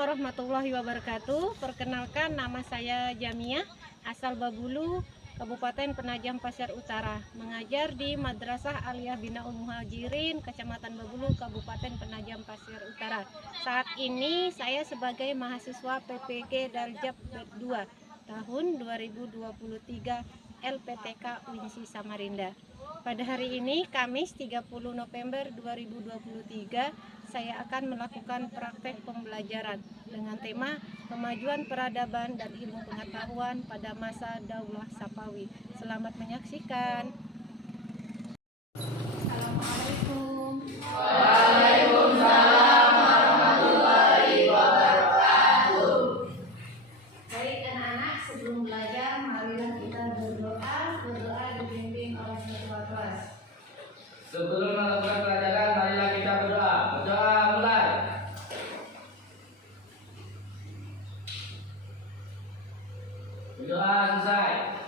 warahmatullahi wabarakatuh. Perkenalkan, nama saya Jamiah, asal Babulu, Kabupaten Penajam Pasir Utara. Mengajar di Madrasah Aliyah Binaul Muhajirin, Kecamatan Babulu, Kabupaten Penajam Pasir Utara. Saat ini saya sebagai mahasiswa PPG Daljab 2 tahun 2023 LPTK Winsi Samarinda. Pada hari ini, Kamis 30 November 2023, saya akan melakukan praktek pembelajaran dengan tema kemajuan peradaban dan ilmu pengetahuan pada masa Daulah Safawi. Selamat menyaksikan. Assalamualaikum. Waalaikumsalam warahmatullahi wabarakatuh. Baik anak-anak, sebelum belajar marilah kita berdoa dibimbing oleh ketua kelas. Sebelum melakukan pelajaran, marilah kita berdoa. Berdoa mulai. Berdoa selesai.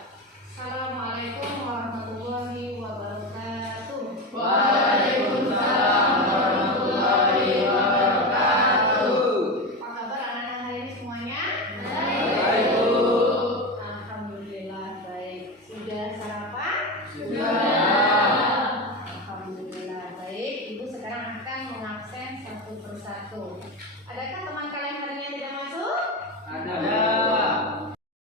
Assalamualaikum warahmatullahi wabarakatuh. Waalaikumsalam warahmatullahi wabarakatuh. Apa kabar anak-anak hari ini semuanya? Baik, Bu. Alhamdulillah baik. Sudah sarapan? Sudah. Alhamdulillah baik. Ibu sekarang akan mengabsen satu persatu. Adakah teman kalian hari ini yang tidak masuk? Ada.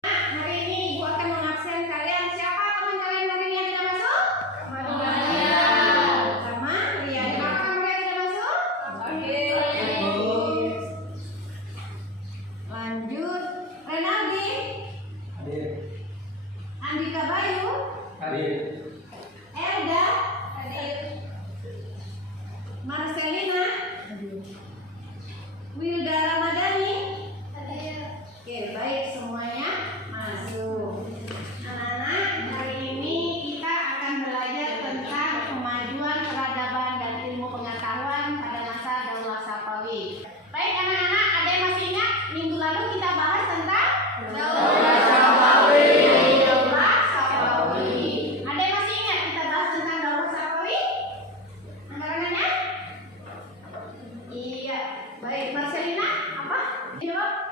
Hari ini ibu akan mengabsen kalian. Siapa teman kalian hari ini yang tidak masuk? Maria. Sama Ria. Kenapa Maria tidak masuk? Sakit, Bu. Lanjut. Renaldi, Hadir. Andika Bayu, Hadir. Elda, Marcelina, Wilda Ramadhani. Oke, baik, semuanya masuk. Anak-anak, hari ini kita akan belajar tentang kemajuan peradaban dan ilmu pengetahuan pada masa Daulah Safawi. Baik anak-anak, ada yang masih ingat minggu lalu kita bahas tentang Daulah Safawi. Daulah Safawi. Ada yang masih ingat kita bahas tentang Daulah Safawi? Anggarannya? Iya. Baik, Marcelina, apa? Jawab.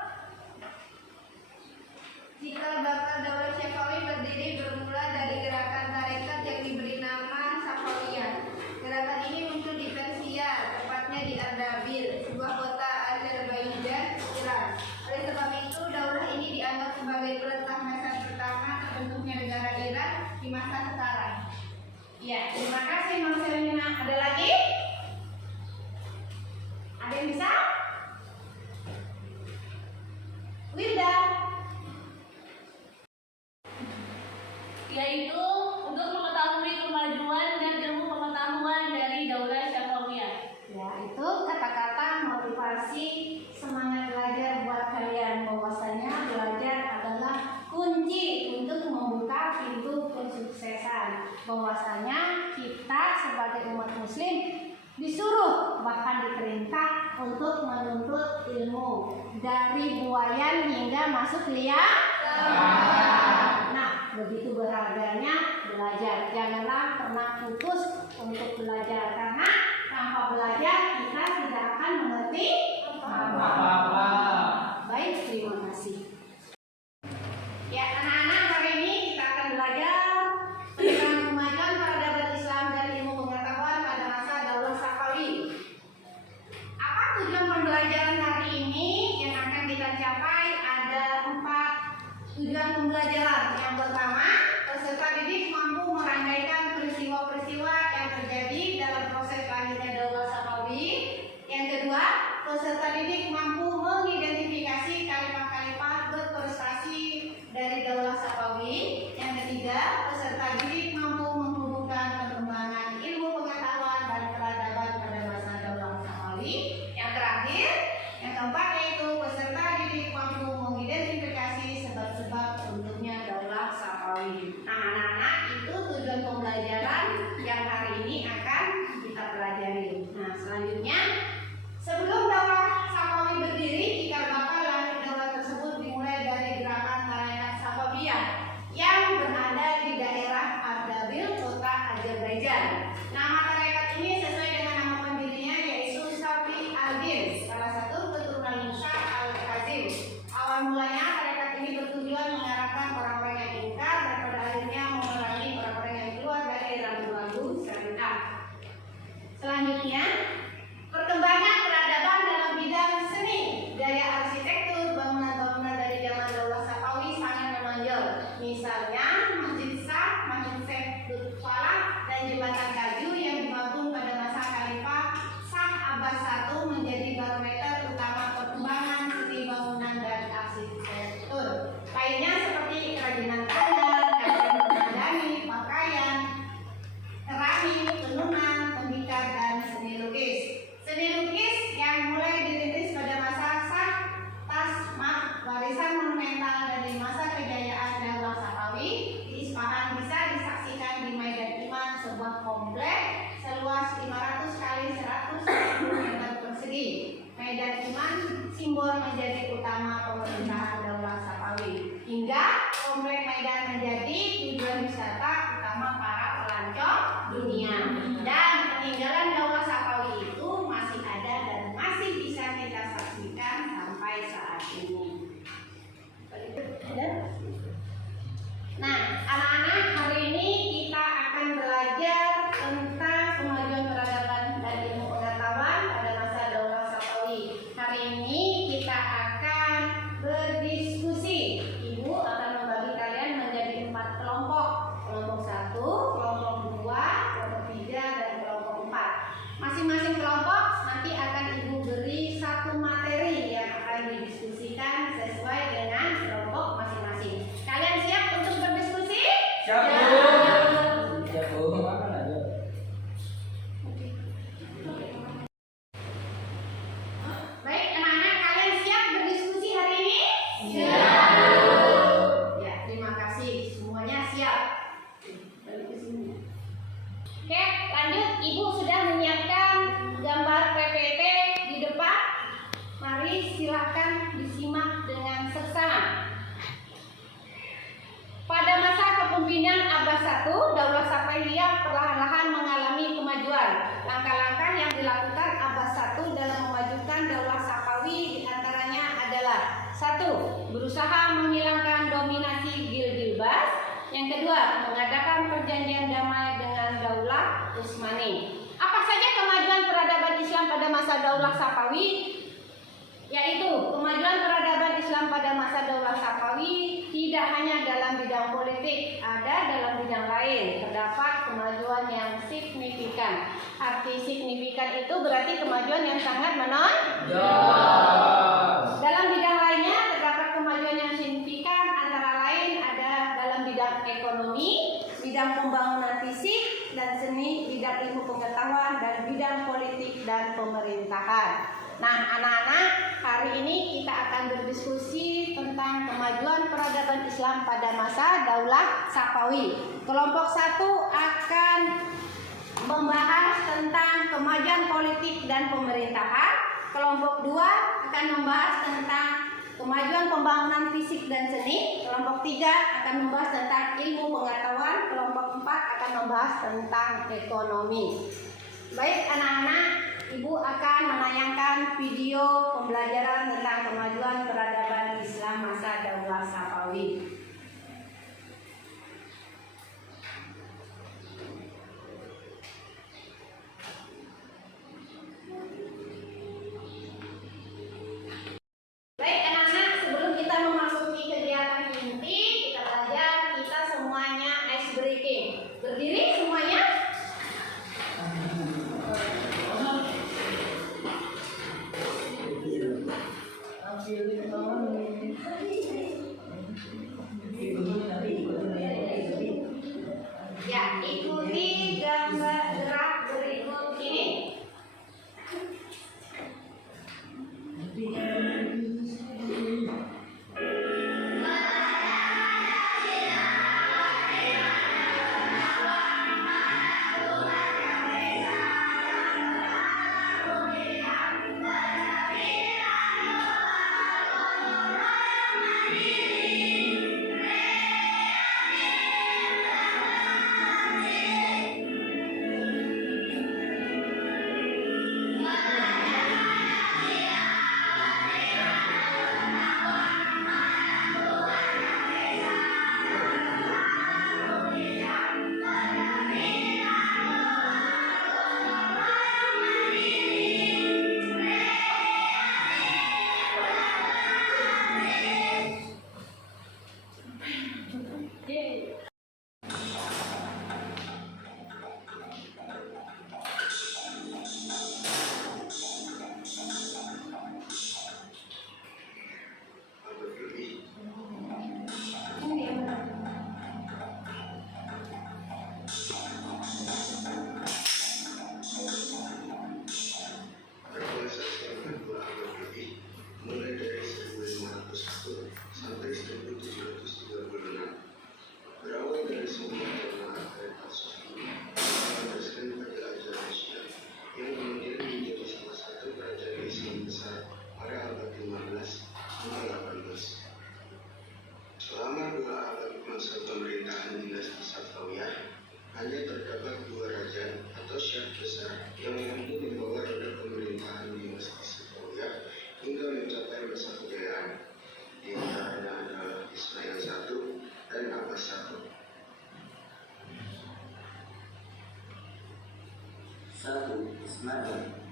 Cikal bakal Daulah Safawi berdiri bermula dari gerakan tarekat yang diberi nama Safawiyah. Gerakan ini muncul di Persia, tepatnya di Ardabil, sebuah kota Azerbaijan, Iran. Oleh sebab itu, daulah ini dianggap sebagai peletah dasar pertama terbentuknya negara Iran di masa sekarang. Iya, terima kasih Marcelina. Ada lagi? Ada yang bisa? Wilda. Yaitu untuk mengetahui kemajuan dan ilmu pengetahuan dari Daulah Safawiyah. Ya, itu kata-kata motivasi semangat belajar buat kalian, bahwasanya belajar adalah kunci untuk membuka pintu kesuksesan. Bahwasanya kita sebagai umat muslim disuruh bahkan diperintah untuk menuntut ilmu dari buayan hingga masuk liang. Nah, begitu berharganya belajar. Janganlah pernah putus untuk belajar, karena tanpa belajar kita tidak akan mengerti Apa-apa. Baik, terima kasih. Ya, anak-anak, hari ini kita akan belajar tentang kemajuan peradaban Islam dan ilmu pengetahuan pada masa Daulah Safawi. Apa tujuan pembelajaran hari ini yang akan kita capai? Ada 4 tujuan pembelajaran. Yang pertama, peserta didik mampu merangkaikan peristiwa-peristiwa yang terjadi dalam proses lahir Selanjutnya, perkembangan peradaban dalam bidang seni. Gaya arsitektur bangunan-bangunan dari zaman Daulah Safawi sangat menonjol. Misalnya, Masjid Shah, Masjid Syekh Lutfallah, dan Jembatan Kayu yang dibangun pada masa Khalifah Shah Abbas I menjadi barometer utama perkembangan seni bangunan dan arsitektur. Lainnya seperti kerajinan tangan, kerajinan madani, pakaian, keramik, tenungan, tembikar, dan seni lukis. Seni lukis yang mulai dirintis pada masa Shah Tasmak, warisan monumental dari masa kejayaan Daulah Safawi di Isfahan, bisa disaksikan di Maidan Iman, sebuah komplek seluas 500 kali 150 meter persegi. Maidan Iman simbol menjadi utama pemerintahan Daulah Safawi, hingga komplek Maidan menjadi tujuan wisata utama para pelancong dunia. Dan peninggalan Daulah Safawi itu masih ada dan masih bisa kita saksikan sampai saat ini. Nah, anak-anak, hari ini kita akan belajar tentang kemajuan peradaban dan ilmu pengetahuan pada masa Daulah Safawi. Hari ini kita akan berdiskusi. Ibu akan membagi kalian menjadi 4 kelompok. Kelompok 1, kelompok 2, kelompok 3, dan kelompok 4. Masing-masing kelompok nanti akan Ibu beri 1 materi yang akan didiskusikan sesuai dengan kelompok masing-masing. Kalian siap untuk berdiskusi? Siap, Bu. Ya. Siap, Bu. Makan aja. Baik, anak-anak, kalian siap berdiskusi hari ini? Siap. Ya, terima kasih. Semuanya siap. Balik ke sini. Oke, lanjut. Ibu sudah menyiapkan gambar PPT di depan. Mari silakan disimak dengan seksama. Pada masa kepemimpinan Abbas I, Daulah Safawiyah perlahan-lahan mengalami kemajuan. Langkah-langkah yang dilakukan Abbas I dalam memajukan Daulah Safawi diantaranya adalah: 1. Berusaha menghilangkan dominasi Gilgilbas. Yang kedua, mengadakan perjanjian damai dengan Daulah Utsmani. Apa saja kemajuan peradaban Islam pada masa Daulah Safawi? Yaitu kemajuan peradaban Islam pada masa Daulah Safawi tidak hanya dalam bidang politik, ada dalam bidang lain. Terdapat kemajuan yang signifikan. Arti signifikan itu berarti kemajuan yang sangat menonjol. Dalam bidang lainnya terdapat kemajuan yang signifikan, antara lain ada dalam bidang ekonomi, bidang pembangunan fisik dan seni, bidang ilmu pengetahuan, dan bidang politik dan pemerintahan. Nah, anak-anak, hari ini kita akan berdiskusi tentang kemajuan peradaban Islam pada masa Daulah Safawi. Kelompok 1 akan membahas tentang kemajuan politik dan pemerintahan. Kelompok 2 akan membahas tentang kemajuan pembangunan fisik dan seni. Kelompok 3 akan membahas tentang ilmu pengetahuan. Kelompok 4 akan membahas tentang ekonomi. Baik, anak-anak, Ibu akan menayangkan video pembelajaran tentang kemajuan peradaban Islam masa Daulah Safawi. Baik, anak-anak, sebelum kita memasuki kegiatan inti, kita belajar, kita semuanya ice breaking. Berdiri semuanya.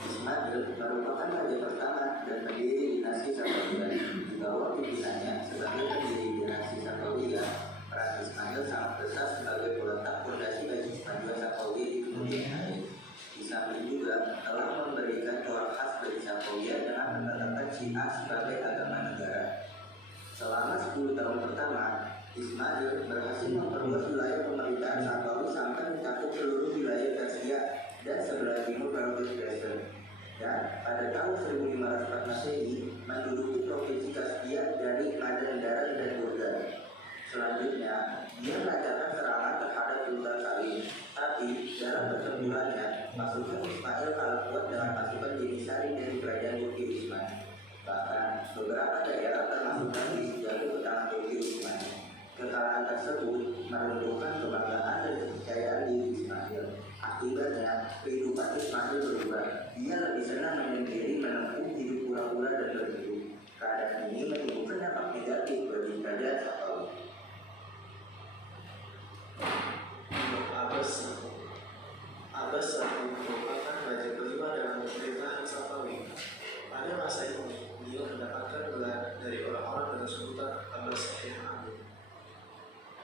Ismail merupakan raja pertama dan pendiri dinasti Safawiyah. Di bawah pimpinannya sebagai pendiri dinasti Safawiyah, peran Ismail sangat besar sebagai peletak fondasi bagi kemajuan Safawiyah di kemudian hari. Di samping juga telah memberikan corak khas bagi Safawiyah dengan menetapkan Syiah sebagai agama negara. Selama 10 tahun pertama, Ismail berhasil memperluas wilayah pemerintahan Safawi sampai mencakup seluruh wilayah Persia dan sebelah timur Laut Persia. Dan pada tahun 1504 Masehi menduduki provinsi Kaspia dari Mazandaran dan Bulgar. Selanjutnya, dia melancarkan serangan terhadap Sultan Salim. Tapi dalam pertempurannya, pasukan Ismail kalah kuat dengan pasukan Jenisari dari kerajaan Turki Utsmani. Bahkan beberapa daerah termasuk Nanggis jatuh ke tangan Turki Utsmani. Kekalahan tersebut meruntuhkan kebanggaan dan kepercayaan diri Ismail. Akibatnya, kehidupan Ismail berubah. Dia lebih senang menyendiri, menempuh hidup pura-pura dan berhidup. Keadaan ini menimbulkan dampak negatif bagi kerajaan Safawi. Abbas merupakan raja kelima dalam pemerintahan Safawi. Pada masa ini, beliau mendapatkan gelar dari orang-orang dengan sebutan Abbas yang Agung.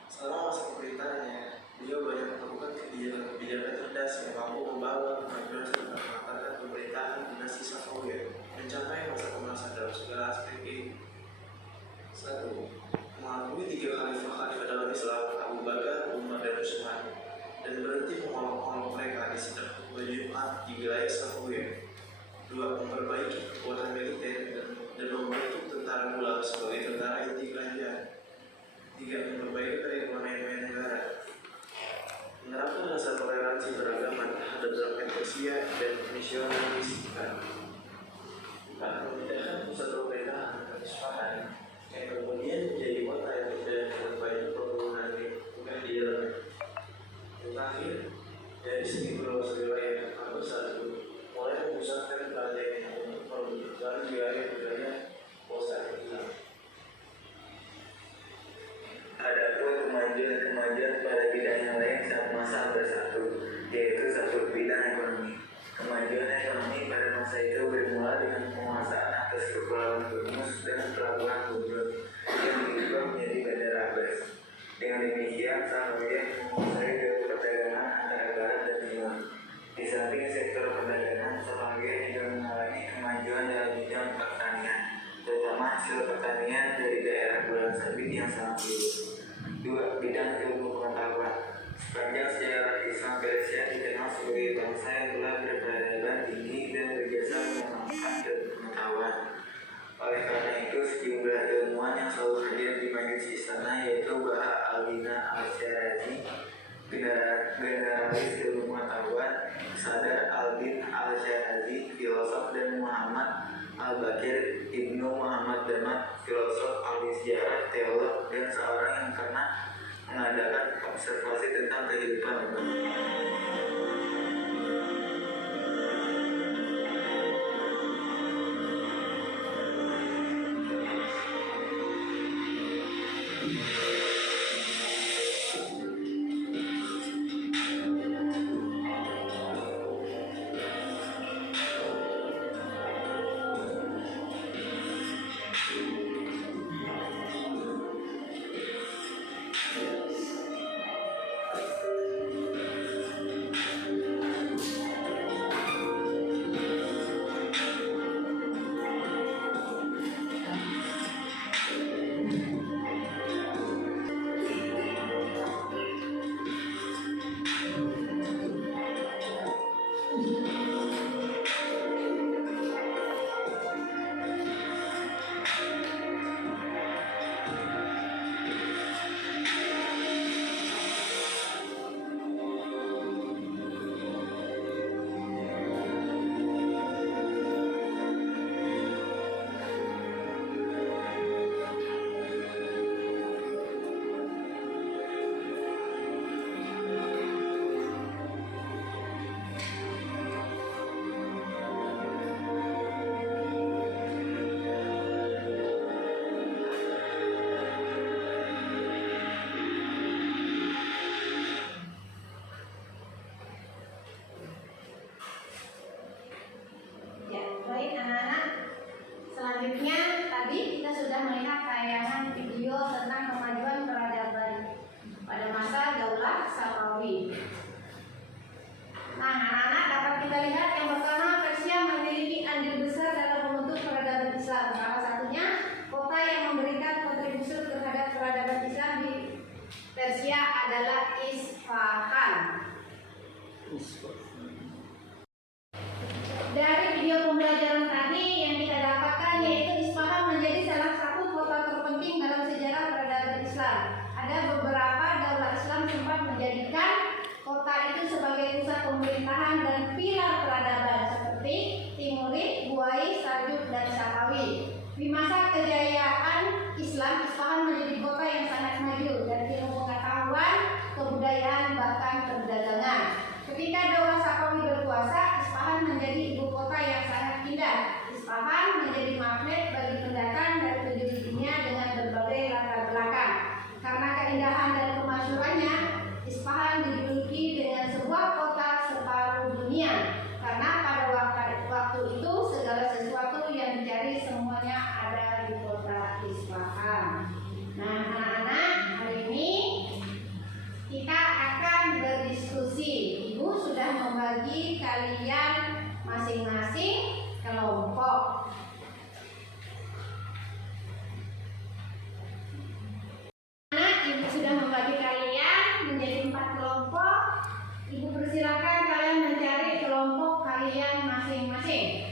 Selama masa pemerintahannya, beliau banyak melakukan kebijakan cerdas yang mampu membawa kemajuan serta mengantarkan pemerintahan dinasti Safawiyah mencapai masa kemasan dalam segala aspek kehidupan. 1. Mengakui 3 khalifah dalam Islam, Abu Bakar, Umar, dan Utsman, dan berhenti mengolok-olok mereka di sidang khutbah Jumat di wilayah Safawiyah. 2. Memperbaiki kekuatan militer dan membentuk tentara mula sebagai tentara inti kerajaan. 3. Memperbaiki perekonomian negara. Menerapkan dasar toleransi beragama terhadap rakyat Persia dan misionaris. 4. Memindahkan pusat pemerintahan ke Isfahan yang kemudian menjadi kota yang dengan banyak perkebunan bukan di dalamnya. Yang terakhir, dari segi perluas wilayah, Abbas I mulai memusatkan kerajaannya untuk membentukkan wilayah-wilayah kekuasaan Islam. Adapun kemajuan pada bidang yang lain saat masa bersatu, yaitu satu bidang ekonomi. Kemajuan ekonomi pada masa itu bermula dengan penguasaan atas kepulauan Hormuz dan pelabuhan Hudud yang diubah menjadi Bandar Abbas. Dengan demikian, Safawiyah menguasai jalur perdagangan antara barat dan timur. Di samping sektor perdagangan, Safawiyah juga mengalami kemajuan dalam bidang pertanian, terutama hasil pertanian dari daerah bulan sabit yang sangat luas. 2. Bidang ilmu pengetahuan. Sepanjang sejarah Islam Persia dikenal sebagai bangsa yang telah berperadaban tinggi dan berjasa mengembangkan ilmu pengetahuan. Oleh karena itu, sejumlah ilmuwan yang selalu hadir di majelis istana yaitu Baha al-Dina al-Syarazi, generalis ilmu pengetahuan, Sadar al-Din al-Syarazi, filosof, dan Muhammad al-Bakir Ibnu Muhammad Damat, filosof, ahli sejarah, teolog, dan seorang yang pernah mengadakan observasi tentang kehidupan umat. Islam sempat menjadikan kota itu sebagai pusat pemerintahan dan pilar peradaban seperti Timurid, Buai, Saljuk, dan Safawi. Di masa kejayaan Islam, Isfahan menjadi kota yang sangat maju dari ilmu pengetahuan, kebudayaan, bahkan perdagangan. Ketika Daula Safawi berkuasa, Isfahan menjadi ibu kota yang sangat indah. Isfahan menjadi magnet bagi pendatang dari penjuru dunia dengan berbagai latar belakang. Karena keindahan dan kemasyhurannya, Isfahan dijuluki dengan sebuah kota separuh dunia. Karena pada waktu itu segala sesuatu yang dicari semuanya ada di kota Isfahan. Nah, anak-anak, hari ini kita akan berdiskusi. Ibu sudah membagi kalian masing-masing kelompok. Anak, ibu sudah membagi kalian menjadi 4 kelompok. Ibu persilakan kalian mencari kelompok kalian masing-masing.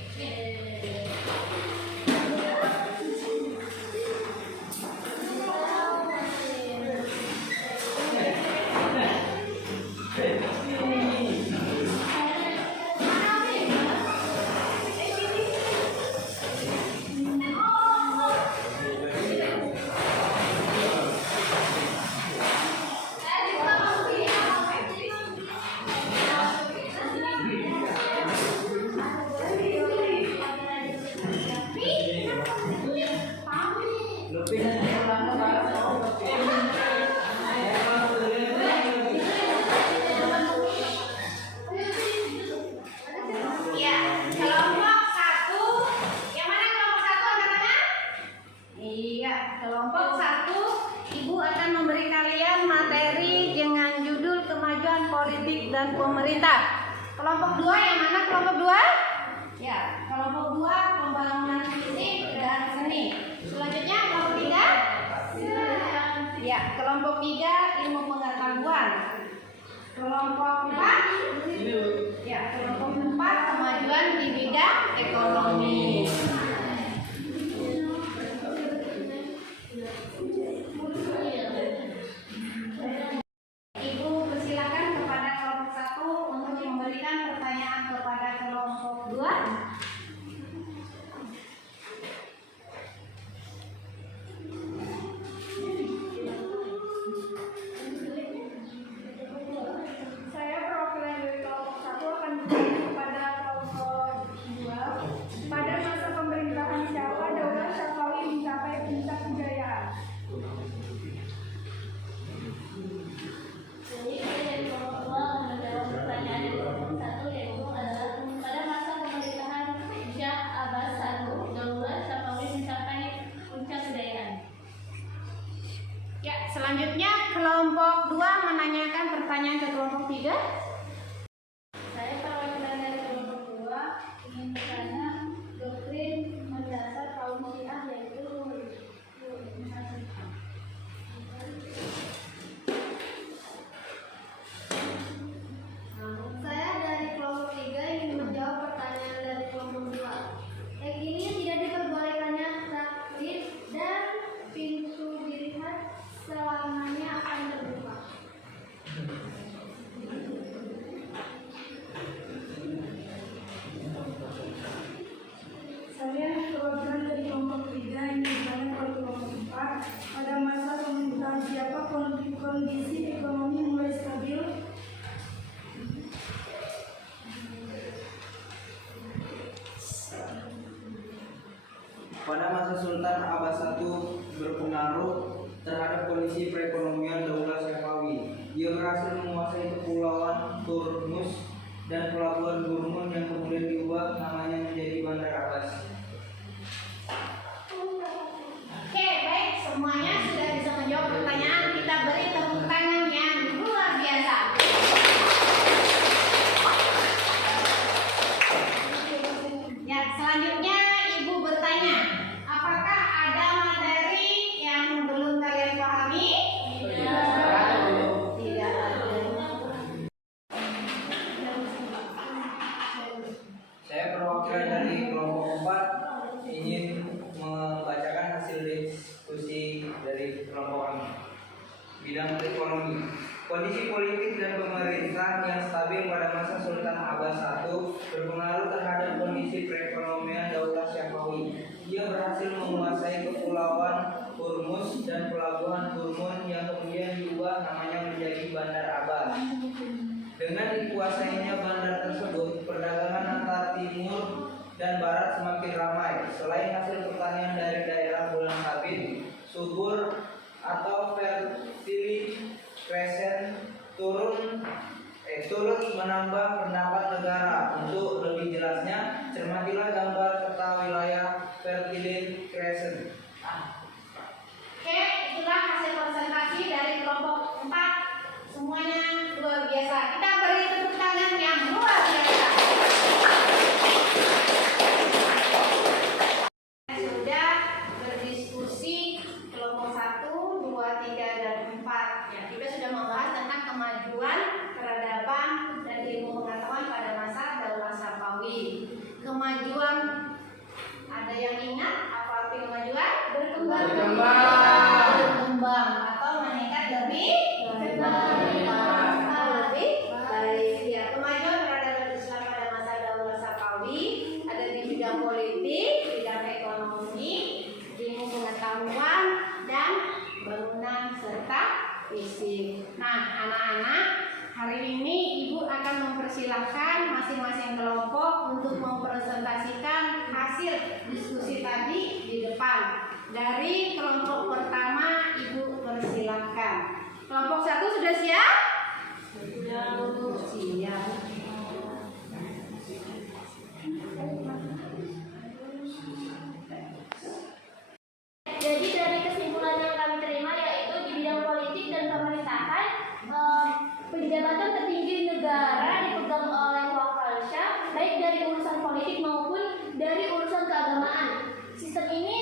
Ya, kelompok 1. Yang mana kelompok 1, anak-anak? Iya, kelompok 1. Ibu akan memberi kalian materi dengan judul kemajuan politik dan pemerintah. Kelompok 2 yang mana kelompok 2? Ya, kelompok 2 pembangunan fisik dan seni. Selanjutnya kelompok 3? Ya, kelompok 3 ilmu pengetahuan. Kelompok 4? Ya, kelompok 4 kemajuan di bidang ekonomi. Ibu persilakan kepada kelompok 1 untuk memberikan pertanyaan kepada kelompok 2. Saya perwakilan dari kelompok 1 akan bertanya kepada kelompok 2. Pada masa pemerintahan siapa Daula Safawi mencapai puncak kejayaan? Jadi dari kelompok 2 menjawab pertanyaan dari kelompok 1, yaitu adalah pada masa pemerintahan Syekh Abbas I, Daula Safawi mencapai puncak kejayaan. Ya, selanjutnya kelompok 2 menanyakan pertanyaan ke kelompok 3. Saya perwakilan dari kelompok 2 ingin bertanya doktrin mendasar kaum Syiah yaitu Saya dari kelompok 3 ingin menjawab pertanyaan dari kelompok 2. Ini tidak diperbolehkannya taklid dan pintu dilihat selamanya akan terbuka. Saya perwakilan dari kelompok 3 yang bertanya kepada kelompok 4. Pada masa pemerintahan siapa kondisi ekonomi mulai stabil? Pada masa Sultan Abbas I berpengaruh terhadap kondisi perekonomian Daula Safawi. Ia berhasil menguasai kepulauan Turmus dan pelabuhan Burmun yang kemudian diubah namanya menjadi Bandar Abbas. Oke, baik, semuanya sudah bisa menjawab pertanyaan. Kita beri tepuk tangan yang luar biasa. Ya, selanjutnya Ibu bertanya, apakah ada materi yang belum kalian pahami? Tidak ada. Saya perwakilan dari kelompok 4 ingin membacakan hasil diskusi dari kelompok kami. Bidang ekonomi. Kondisi politik dan pemerintah yang stabil pada masa Sultan Abbas I berpengaruh terhadap kondisi perekonomian Daulah Syafawi. Ia berhasil menguasai kepulauan Hormuz dan pelabuhan Hormuz yang kemudian diubah namanya menjadi Bandar Abbas. Dengan dikuasainya bandar tersebut, perdagangan antara timur dan barat semakin ramai. Selain hasil pertanian dari daerah bulan sabit, subur atau fertile crescent turut menambah pendapat negara. Untuk lebih jelasnya, cermatilah gambar peta wilayah fertile crescent. Oke, itulah hasil presentasi dari kelompok 4. Semuanya luar biasa. Kita beri tepuk tangan yang luar biasa. Sudah berdiskusi kelompok 1, 2, 3, dan 4. Ya, kita sudah membahas tentang kemajuan, peradaban, dan ilmu pengetahuan pada masa Daulah Syafawi. Kemajuan, ada yang ingat apa arti kemajuan? Berkembang atau meningkat lebih baik. Ya, kemajuan peradaban Islam pada masa Daulah Syafawi ada di bidang politik, bidang ekonomi, ilmu pengetahuan, dan bangunan serta fisik. Nah, anak-anak, hari ini Ibu akan mempersilahkan masing-masing kelompok untuk mempresentasikan hasil diskusi tadi di depan. Dari kelompok pertama, Ibu persilahkan. Kelompok 1 sudah siap? Siap. Jadi dari kesimpulan yang kami terima yaitu di bidang politik dan pemerintahan, penjabatan tertinggi negara dipegang oleh Wakilsyah, baik dari urusan politik maupun dari urusan keagamaan. Sistem ini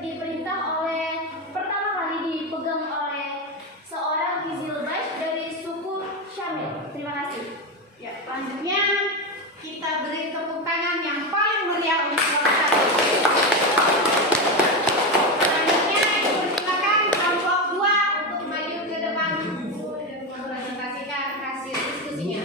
diperintah oleh pertama kali dipegang oleh seorang Qizilbash dari suku Syamil. Terima kasih. Ya, selanjutnya kita beri tepuk tangan yang paling meriah untuk kelompok 1. Selanjutnya dipersilakan kelompok 2 untuk maju ke depan mempresentasikan hasil diskusinya.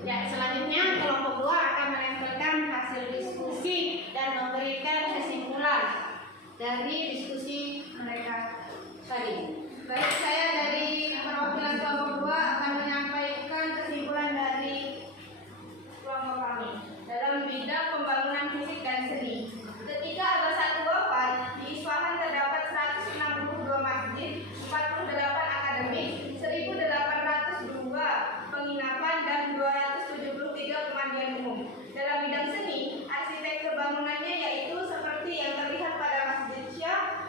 Ya, selanjutnya kelompok 2 akan menyampaikan hasil diskusi dan memberikan kesimpulan dari diskusi mereka tadi. Baik, saya dari perwakilan kelompok 2 akan menyampaikan kesimpulan dari kelompok kami dalam bidang pembangunan fisik dan seni. Ketika Abbas I wafat, di Isfahan terdapat 162 masjid, 48 akademik, 1.802 penginapan, dan 273 pemandian umum. Dalam bidang seni, arsitektur bangunannya yaitu seperti yang terlihat pada Masjid Syah,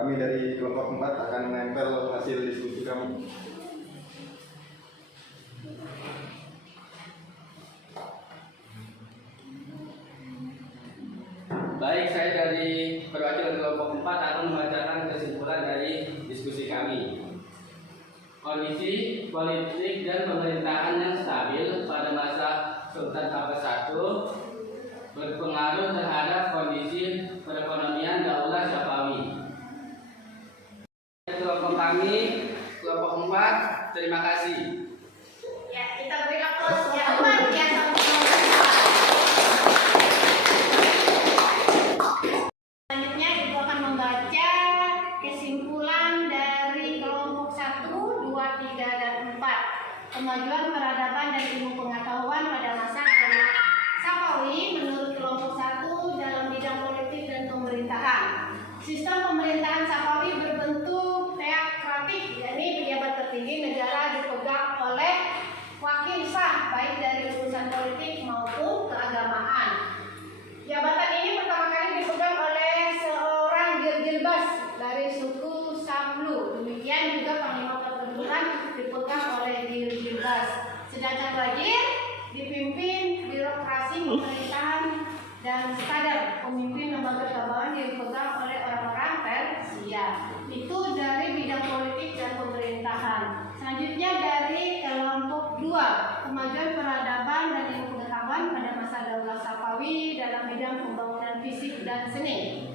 Kami dari kelompok 4 akan menempel hasil diskusi kami. Baik, saya dari perwakilan kelompok 4 akan membacakan kesimpulan dari diskusi kami. Kondisi politik dan pemerintahan yang stabil pada masa Sultan Abbas I berpengaruh terhadap kondisi perekonomian Daulah Safawi. Kelompok kami, kelompok 4, terima kasih. Ya, kita beri aplaus ya. Luar biasa. Selanjutnya Ibu akan membaca kesimpulan dari kelompok 1, 2, 3, dan 4. Kemajuan peradaban dan ilmu pengetahuan pada masa Daulah Safawi menurut kelompok 1 dalam bidang politik dan pemerintahan. Sistem pemerintahan Safawi berbentuk teokratik, yakni pejabat tertinggi negara dipegang oleh wakil sah baik dari urusan politik maupun keagamaan. Jabatan ini pertama kali dipegang oleh seorang Jilbas dari suku Samlu. Demikian juga panglima pertempuran dipegang oleh Jilbas. Sedangkan wazir dipimpin birokrasi pemerintahan dan sekadar pemimpin lembaga keuangan dipegang oleh orang-orang Persia. Itu dari bidang politik dan pemerintahan. Selanjutnya dari kelompok 2, kemajuan peradaban dan ilmu pengetahuan pada masa Daulah Safawi dalam bidang pembangunan fisik dan seni.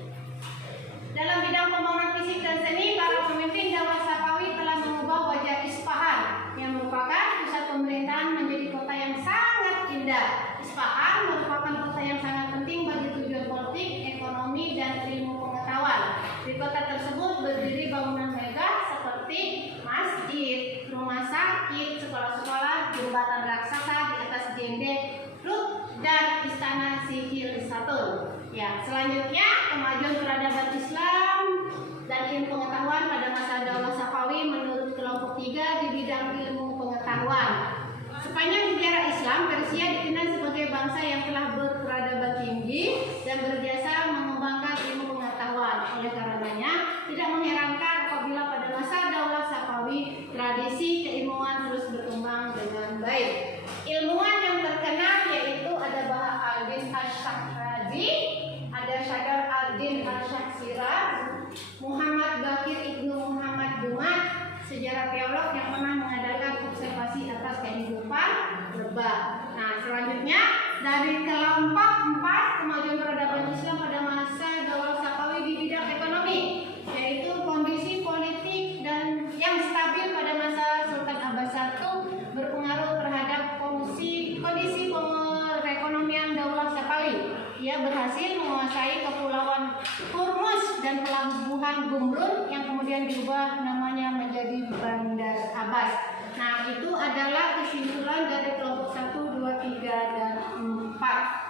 Dalam bidang pembangunan fisik dan seni, para pemimpin Daulah Safawi telah mengubah wajah Isfahan yang merupakan pusat pemerintahan menjadi kota yang sangat indah. Isfahan merupakan kota yang sangat penting bagi tujuan politik, ekonomi, dan ilmu pengetahuan. Di kota tersebut berdiri bangunan megah seperti masjid, rumah sakit, sekolah-sekolah, jembatan raksasa di atas Jendek, dan istana sihir-satun. Ya, selanjutnya kemajuan peradaban Islam dan ilmu pengetahuan pada masa Daulah Safawi menurut kelompok 3 di bidang ilmu pengetahuan. Sepanjang sejarah Islam, Persia dikenal sebagai bangsa yang telah berperadaban tinggi dan berjasa mengembangkan ilmu pengetahuan. Oleh karenanya, tidak mengherankan apabila pada masa Daulah Safawi tradisi keilmuan terus berkembang dengan baik. Ilmuwan yang terkenal yaitu ada Baha al-Din Asy-Syakrazi, ada Syadar al-Din Asy-Syaksirah, Muhammad Bakir Ibnu Muhammad Dumat, sejarah teolog yang pernah mengadakan observasi atas kehidupan lebah. Nah, selanjutnya dari kelompok 4, kemajuan peradaban Islam pada masa Daulah Safawi di bidang ekonomi, yaitu kondisi politik dan yang stabil pada masa Sultan Abbas I berpengaruh terhadap kondisi perekonomian Daulah Safawi. Ia berhasil menguasai kepulauan Hormuz dan pelabuhan Gumrun yang kemudian diubah namanya menjadi Bandar Abbas. Nah, itu adalah kesimpulan dari kelompok 1, 2, 3, dan 4.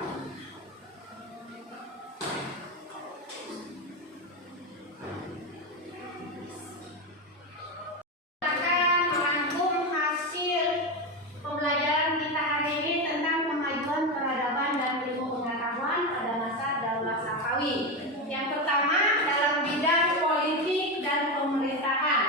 Akan merangkum hasil pembelajaran kita hari ini tentang kemajuan peradaban dan ilmu pengetahuan pada masa Daulah Safawi. Yang pertama, dalam bidang politik dan pemerintahan.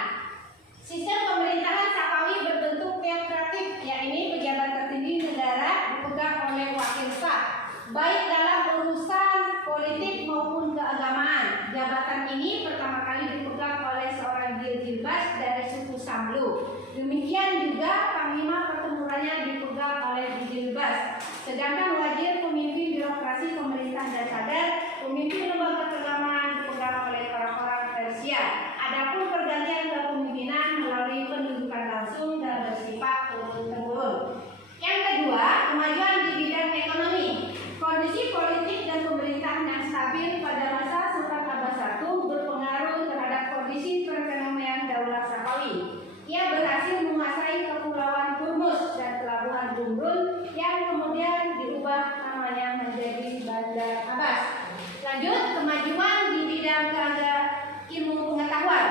Sistem pemerintahan Safawi berbentuk teokratik, yakni pejabat tertinggi negara dipegang oleh wakil sah, baik dalam urusan politik maupun keagamaan. Jabatan ini pertama kali dipegang oleh seorang Jilbas dari suku Samlu. Demikian juga panglima pertempurannya dipegang oleh Jilbas. Sedangkan wazir pemimpin birokrasi pemerintahan dan sadar, pemimpin lembaga keagamaan dipegang oleh orang-orang Persia. Adapun pergantian kepemimpinan melalui pendudukan langsung dan bersifat turun-temurun. Yang kedua, kemajuan di bidang ekonomi. Kondisi politik dan pemerintahan yang stabil pada masa Sultan Abbas I berpengaruh terhadap kondisi perekonomian Daulah Safawi. Ia berhasil menguasai kepulauan Hormuz dan pelabuhan Gumrun yang kemudian diubah namanya menjadi Bandar Abbas. Lanjut, kemajuan di bidang ilmu pengetahuan.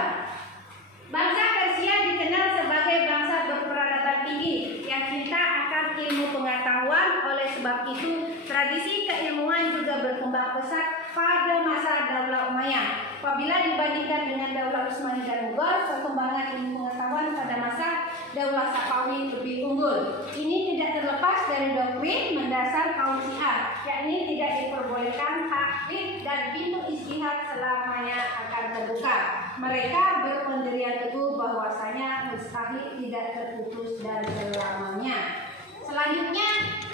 Bangsa Persia dikenal sebagai bangsa berperadaban tinggi yang cinta akan ilmu pengetahuan. Oleh sebab itu, tradisi keilmuan juga berkembang pesat pada masa Daulah Umayyah. Apabila dibandingkan dengan Daulah Utsmani dan Mughal, perkembangan ilmu pengetahuan pada masa Daulah Safawi lebih unggul. Ini tidak terlepas dari doktrin mendasar kaum Syiah, yakni tidak diperbolehkan taklid dan pintu ijtihad selamanya akan terbuka. Mereka berpendirian teguh bahwasanya mustahil tidak terputus dan selamanya. Selanjutnya,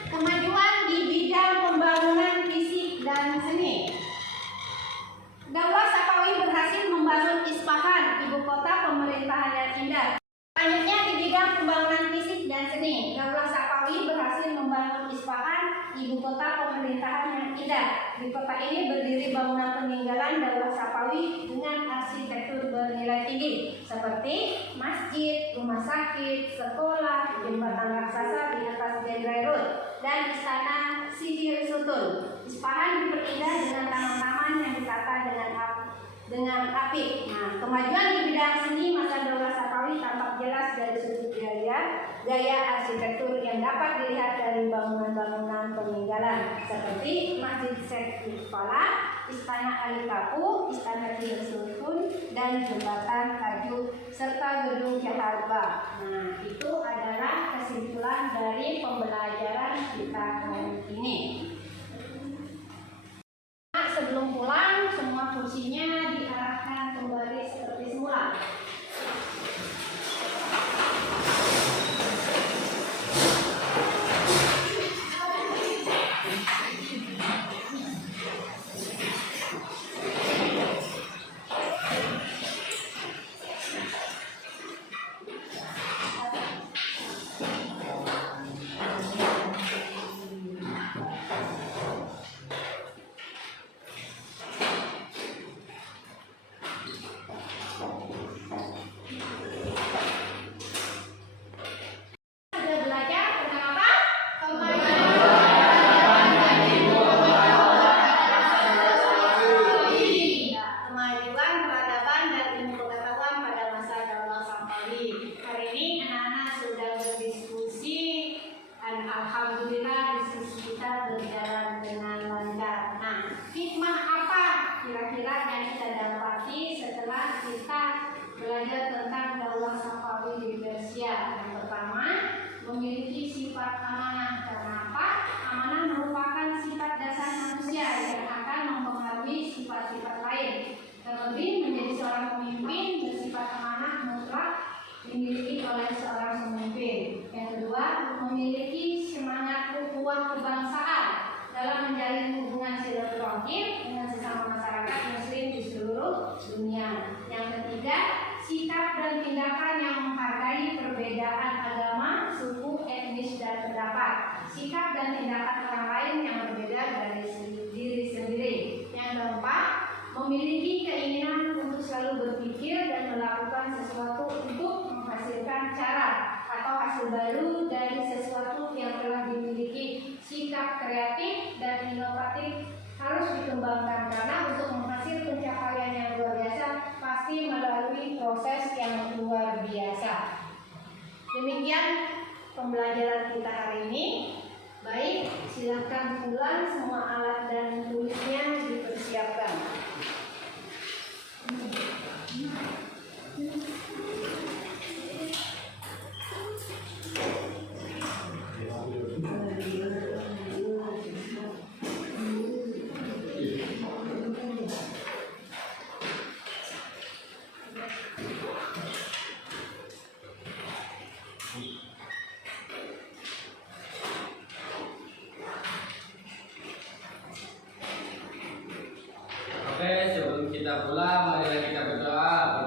kemajuan di bidang pembangunan fisik dan seni. Daulah Safawi berhasil membangun Isfahan, ibu kota pemerintahan yang indah. Selanjutnya di bidang pembangunan fisik dan seni, Daulah Safawi berhasil membangun Isfahan, ibu kota pemerintahan yang indah. Di kota ini berdiri bangunan peninggalan Daulah Safawi dengan arsitektur bernilai tinggi seperti masjid, rumah sakit, sekolah, jembatan raksasa di atas Gendrai Road, dan istana Sihir Sultan. Isfahan diperindah dengan taman-taman yang ditata dengan apik. Nah, kemajuan di bidang seni masa Daulah Safawi tampak jelas dari sudut gaya arsitektur yang dapat dilihat dari bangunan-bangunan peninggalan seperti Masjid Syekh Falah, Istana Ali Kapu, Istana Sihir Sultan, dan Jembatan Kayu serta Gedung Jahalba. Nah, itu adalah kesimpulan dari pembelajaran kita hari ini. Sebelum pulang, semua kursinya diarahkan kembali seperti semula. Memiliki sifat amanah. Kenapa? Amanah merupakan sifat dasar manusia yang akan mempengaruhi sifat-sifat lain. Terlebih menjadi seorang pemimpin bersifat amanah mutlak dimiliki oleh seorang pemimpin. Yang kedua, memiliki semangat ukhuwah kebangsaan dalam menjalin hubungan silaturahim dengan sesama masyarakat muslim di seluruh dunia. Yang ketiga, sikap dan tindakan yang menghargai perbedaan agama, suku, etnis, dan pendapat. Sikap dan tindakan orang lain yang berbeda dari diri sendiri. Yang keempat, memiliki keinginan untuk selalu berpikir dan melakukan sesuatu untuk menghasilkan cara atau hasil baru dari sesuatu yang telah dimiliki. Sikap kreatif dan inovatif harus dikembangkan karena untuk menghasilkan pencapaian yang luar biasa pasti melalui proses yang luar biasa. Demikian pembelajaran kita hari ini. Baik, silakan pulang, semua alat dan tulisnya dipersiapkan. Oke, sebelum kita pulang, marilah kita berdoa.